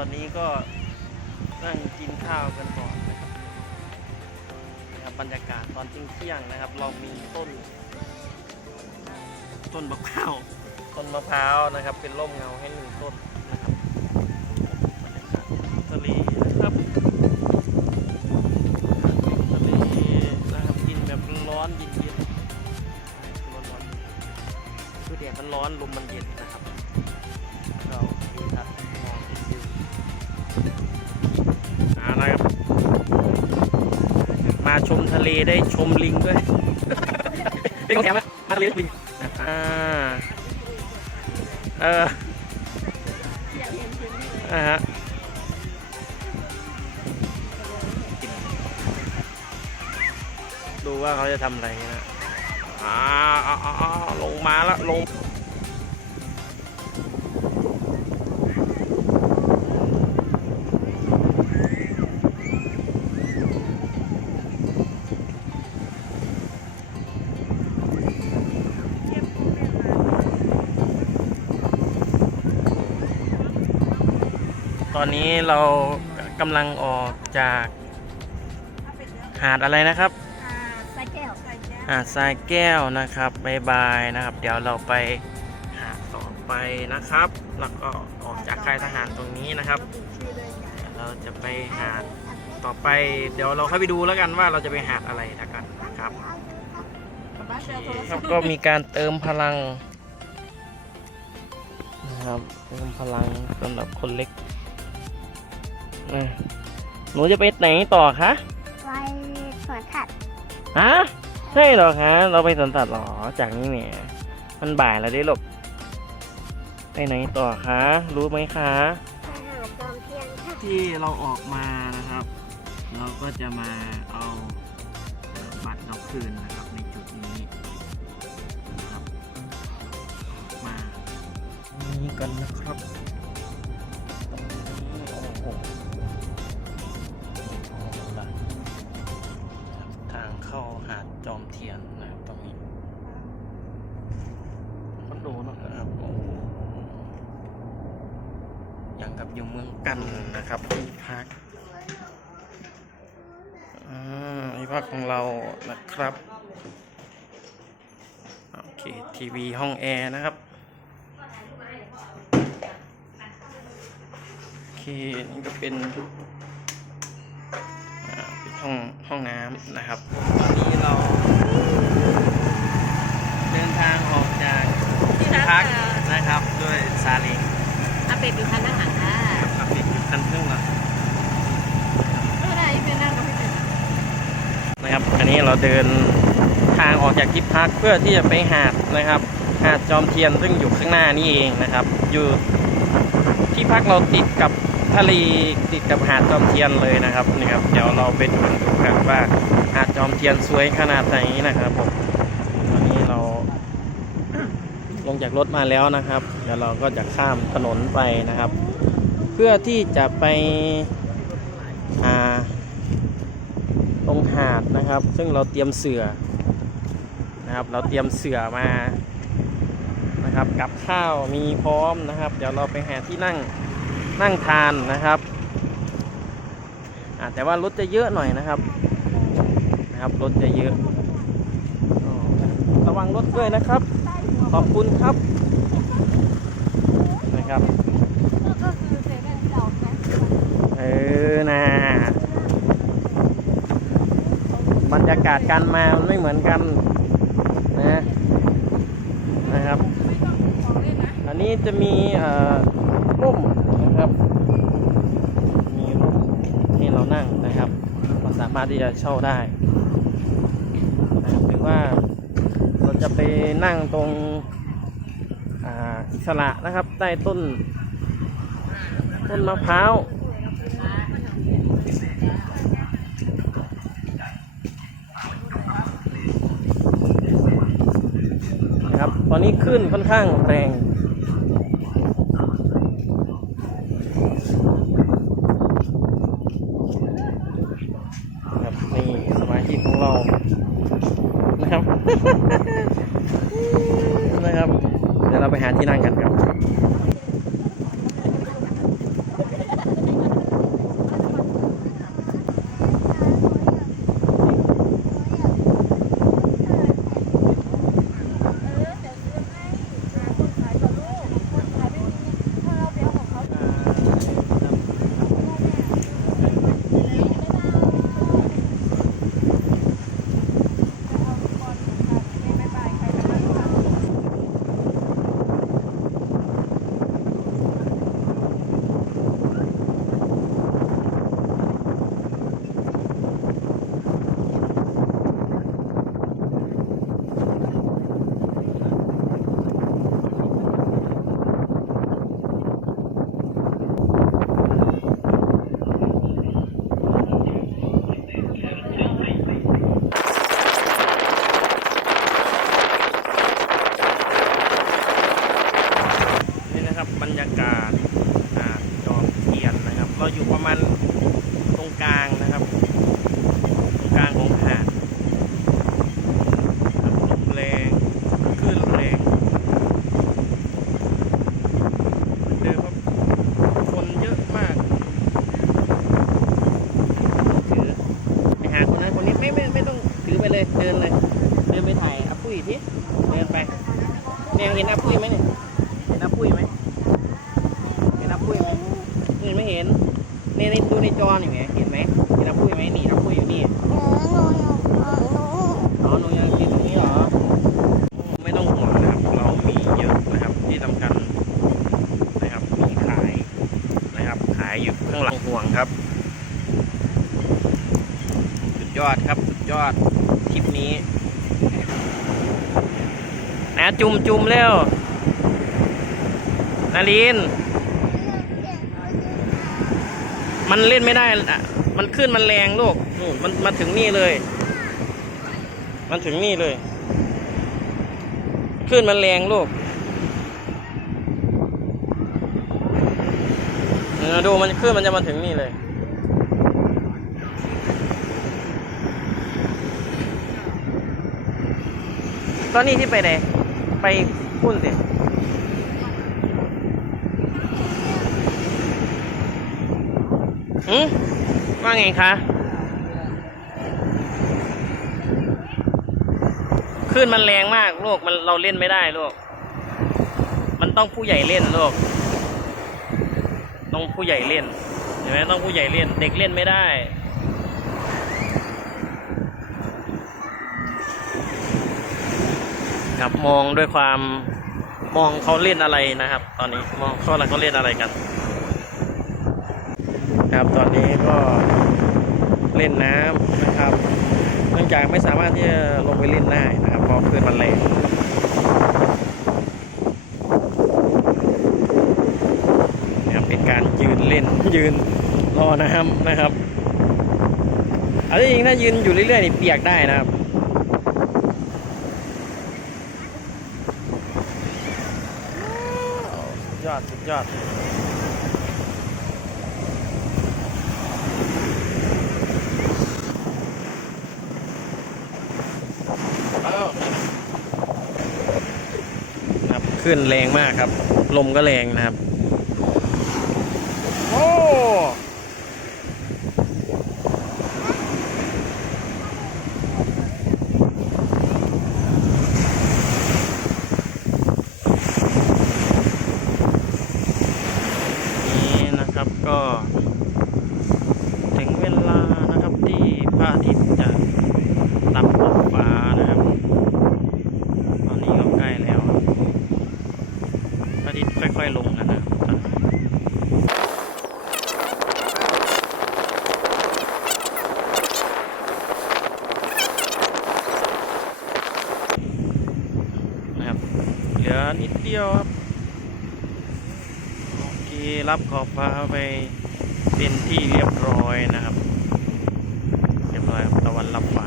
อนนี้ก็นั่งกินข้าวกันก่อนนะครับนะครับบรรยากาศตอนเที่ยงๆนะครับ เรามีต้น ต้นมะพร้าวต้นมะพร้าวนะครับ เป็นร่มเงาให้หนึ่งต้น ได้ชมลิงด้วย เป็นของแถมนะมาทะเลลิงอ่าเอออ่าฮะดูว่าเขาจะทำอะไรนะอ่าอ่าอ่าอ่าลงมาแล้วลง อนนี้เรากำลังออกจากหาดอะไรนะครับอ่าสายแก้วสายแก้วหาดทรายแก้วนะครับบายบายนะครับ เดี๋ยวเราไปหาดต่อไปนะครับ แล้วก็ออกจากค่ายทหารตรงนี้นะครับ เราจะไปหาดต่อไป เดี๋ยวเราเข้าไปดูแล้วกันว่าเราจะไปหาดอะไรแล้วกันนะครับบ้านเจอโทรคศัรัพบท์ก็มีการเติมพลังนะครับเติมพลังสำหรับคนเล็ก อะหนูจะไปไหนต่อคะไปสวนสัตว์ฮะใช่เหรอคะ เราไปสวนสัตว์เหรอ จากนี้เนี่ย มันบ่ายแล้วได้หลบไปไหนต่อคะ รู้ไหมคะไปหาจอมเทียนค่ะที่เราออกมานะครับ เราก็จะมาเอาเอ่อบัตรเราคืนนะครับในจุดนี้นะครับออกมานี่กันนะครับ ย่างกับอยู่เมืองกันนะครับที่พักอ่าที่พักของเรานะครับโอเคทีวีห้องแอร์นะครับโอเคนี่ก็เป็นอ่าเป็นห้องห้องน้ำนะครับตอนนี้เราเดินทางออกจากที่พักนะครับด้วยซาเล้งอาเป็ดอยู่คันอาหารค่ะ ขับติดอยู่คันเครื่องละ ไม่ได้เป็นนั่งกับพี่เป็ด นะครับ อันนี้ เราเดินทางออกจากที่พักเพื่อที่จะไปหาดนะครับ หาดจอมเทียนซึ่งอยู่ข้างหน้านี่เองนะครับ อยู่ที่พักเราติดกับทะเลติดกับหาดจอมเทียนเลยนะครับนี่ครับ เดี๋ยวเราไปดูกันว่าหาดจอมเทียนสวยขนาดไหนนะครับผมตอนนี้เราลงจากรถมาแล้วนะครับ เดี๋ยวเราก็จะข้ามถนนไปนะครับ เพื่อที่จะไปอ่า ตรง หาดนะครับ ซึ่งเราเตรียมเสือนะครับ เราเตรียมเสือมานะครับ กับข้าวมีพร้อมนะครับ เดี๋ยวเราไปหาที่นั่งนั่งทานนะครับแต่ว่ารถจะเยอะหน่อยนะครับนะครับรถจะเยอะ ระวังรถด้วยนะครับ ขอบคุณครับนะครับ ก็คือเซเว่นที่เราแค่ เออนะบรร ยากาศการมามันไม่เหมือนกันนะนะครับ อันนี้จะมีเอ่อร่มนะครับมีร่มให้เรานั่งนะครับเราสามารถที่จะเช่าได้หรือว่าเราจะไปนั่งตรงอ่าอิสระนะครับใต้ต้นต้นมะพร้าว นะครับ ตอนนี้ขึ้นค่อนข้างแรงนะครับนี่สมาชิกของเรานะครับ นะครับ เดี๋ยวเราไปหาที่นั่งกันครับ เดินไปถ่ายอาปุ้ยทีเดินไปเนี่ยเห็นอาปุ้ยไหมเนี่ยเห็นอาปุ้ยไหมเห็นอาปุ้ยไหมเห็นไม่เห็นเนี่ยในดูในจอนี่ไหมเห็นไหมเห็นอาปุ้ยไหมนี่อาปุ้ยอยู่นี่อ๋อหนูยังติดตรงนี้เหรอไม่ต้องห่วงนะครับ เรามีเยอะนะครับที่สำคัญนะครับมีขายนะครับขายอยู่ข้างหลังห่วงครับ สุดยอดครับสุดยอด คลิปนี้นะจุ่มจุ่มเร็วนาริน มันเล่นไม่ได้อะมันขึ้นมันแรงลูกนู่นมันมาถึงนี่เลย มันถึงนี่เลย ขึ้นมันแรงลูกเออดูมันขึ้นมันจะมาถึงนี่เลย ตอนนี้ที่ไปไหน ไปพุ่นสิหืมว่าไงคะ ขึ้นมันแรงมากลูกมันเราเล่นไม่ได้ลูก มันต้องผู้ใหญ่เล่นลูก ต้องผู้ใหญ่เล่น เห็นไหมต้องผู้ใหญ่เล่น เด็กเล่นไม่ได้ ครับ มองด้วยความมองเขาเล่นอะไรนะครับ ตอนนี้มองเขาเขาเล่นอะไรกัน ครับตอนนี้ก็เล่นน้ำนะครับ เนื่องจากไม่สามารถที่จะลงไปเล่นได้นะครับเพราะคลื่นมันแรงนะครับเป็นการยืนเล่นยืนรอน้ำนะครับเอาจริงๆถ้ายืนอยู่เรื่อยๆนี่เปียกได้นะครับ สุด ยอด สุดยอดครับขึ้นแรงมากครับ ลมก็แรงนะครับ โอ้นี่นะครับก็ ถึงเวลานะครับที่พระอาทิตย์จะตับขอบฟ้านะครับ ตอนนี้ก็ใกล้แล้วครับพระอาทิตย์ค่อยๆลงนะครับนะครับ เหลือนิดเดียวครับ โอเค รับขอบฟ้าไปเป็นที่เรียบร้อยนะครับ เรียบร้อยครับตะวันรับฟ้า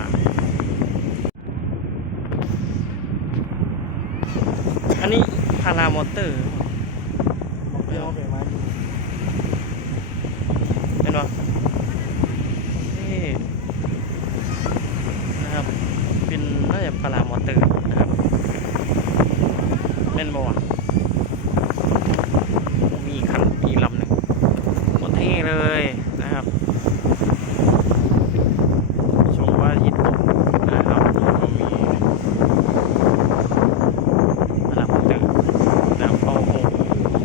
อันนี้พารามอเตอร์เป็นวะนี่นะครับ เป็นน่าจะพารามอเตอร์นะครับเป็นบอวะ มีคันมีลำหนึ่งหมดที่เลยนะครับ ชมว่าอาทิตย์ตกนะครับแล้วก็มีพลังตึกนะครับโอ้โห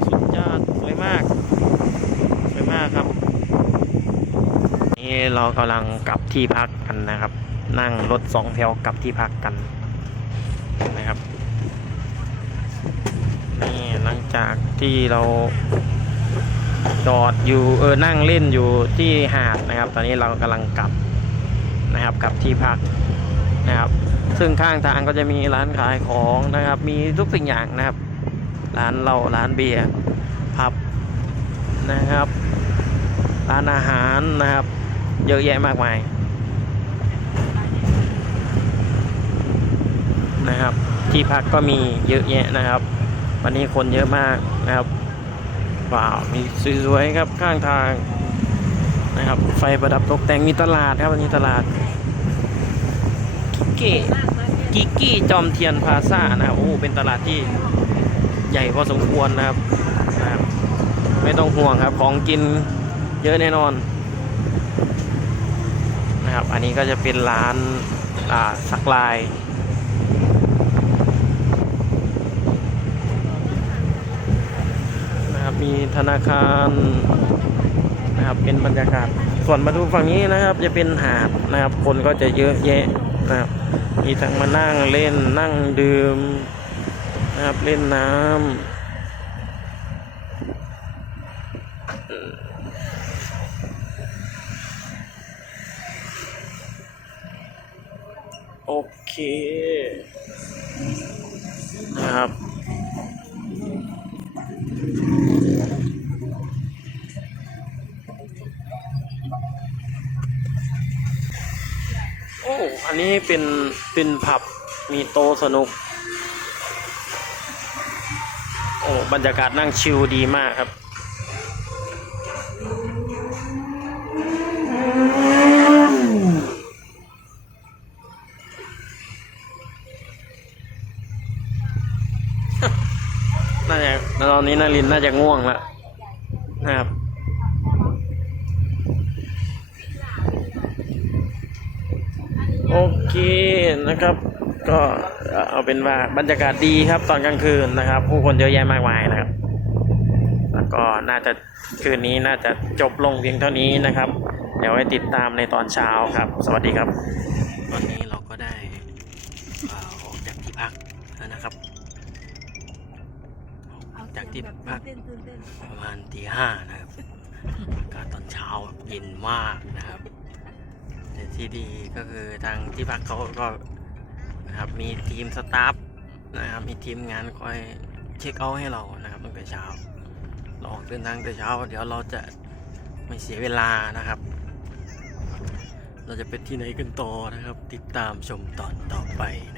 สุดยอดสวยมาก สวยมากครับ นี่ เรากำลังกลับที่พักกันนะครับ นั่งรถสองแถวกลับที่พักกันนะครับนี่หลังจากที่เราจอดอยู่เออนั่งเล่นอยู่ที่หาดนะครับ ตอนนี้เรากำลังกลับนะครับกลับที่พักนะครับ ซึ่งข้างทางก็จะมีร้านขายของนะครับ มีทุกสิ่งอย่างนะครับ ร้านเหล้าร้านเบียร์ผับนะครับ ร้านอาหารนะครับ เยอะแยะมากมายนะครับ ที่พักก็มีเยอะแยะนะครับ วันนี้คนเยอะมากนะครับว้าวมีสวยๆครับข้างทางนะครับ ไฟประดับตกแต่งมีตลาดครับวันนี้ตลาดกิกกี้กิกกี้จอมเทียนพาซ่านะครับโอ้เป็นตลาดที่ใหญ่พอสมควรนะครับนะครับ ไม่ต้องห่วงครับของกินเยอะแน่นอนะครับ อันนี้ก็จะเป็นร้านสักลาย นะครับ มีธนาคารนะครับ เป็นบรรยากาศ ส่วนประตูฝั่งนี้นะครับ จะเป็นหาดนะครับ คนก็จะเยอะแยะนะครับมีทั้งมานั่งเล่นนั่งดื่มนะครับเล่นน้ำ โอเค นะครับ โอ้ อันนี้เป็น เป็นผับ มีโตะสนุก โอ้ บรรยากาศนั่งชิลดีมากครับ นี้นารินน่าจะง่วงแล้วนะครับ โอเคนะครับ ก็เอาเป็นว่าบรรยากาศดีครับตอนกลางคืนนะครับ ผู้คนเยอะแยะมากมายนะครับ แล้วก็น่าจะคืนนี้น่าจะจบลงเพียงเท่านี้นะครับ เดี๋ยวไว้ติดตามในตอนเช้าครับ สวัสดีครับตอนนี้ ออกจากที่พักประมาณตีห้านะครับอากาศตอนเช้าเย็นมากนะครับแต่ที่ดีก็คือทางที่พักเขาก็นะครับมีทีมสตาฟนะครับมีทีมงานคอยเช็คเอาให้เรานะครับตั้งแต่เช้าเราออกเดินทางแต่เช้า เดี๋ยวเราจะไม่เสียเวลานะครับ เราจะเป็นที่ไหนกันต่อนะครับ ติดตามชมตอนต่อไปนะ